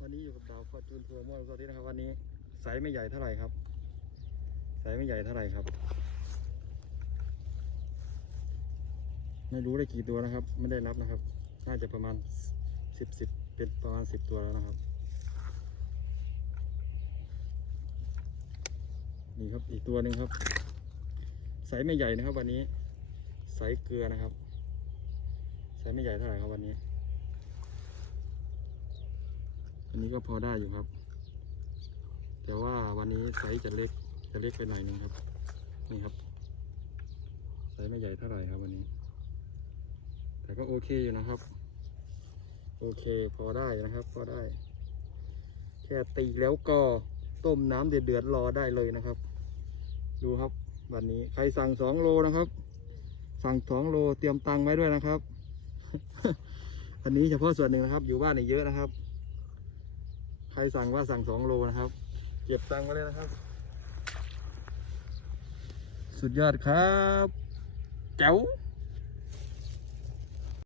วันนี้อยู่กับดาวฟอร์จูนทัวร์มอเตอร์สวัสดีนะครับ วันนี้ไซส์ไม่ใหญ่เท่าไหร่ครับไซส์ไม่ใหญ่เท่าไหร่ครับ ไม่รู้ได้กี่ตัวนะครับ ไม่ได้นับนะครับ น่าจะประมาณสิบสิบเป็นประมาณสิบตัวแล้วนะครับ นี่ครับอีกตัวหนึ่งครับไซส์ไม่ใหญ่นะครับ วันนี้ไซส์เกลือนะครับไซส์ไม่ใหญ่เท่าไหร่ครับวันนี้ อันนี้ก็พอได้อยู่ครับ แต่ว่าวันนี้ไซส์จะเล็กจะเล็กไปหน่อยนึงครับ นี่ครับ ไซส์ไม่ใหญ่เท่าไหร่ครับวันนี้ แต่ก็โอเคอยู่นะครับ โอเคพอได้นะครับ พอได้ แค่ตีแล้วก็ต้มน้ำเดือดๆรอได้เลยนะครับ ดูครับ วันนี้ใครสั่งสองโลนะครับ สั่งสองโลเตรียมตังค์ไว้ด้วยนะครับอันนี้เฉพาะส่วนหนึ่งนะครับ อยู่บ้านเนี่ยเยอะนะครับ รสั่งว่าสั่งสองโลนะครับ เก็บตังค์ไว้เลยนะครับ สุดยอดครับ เจ๋ว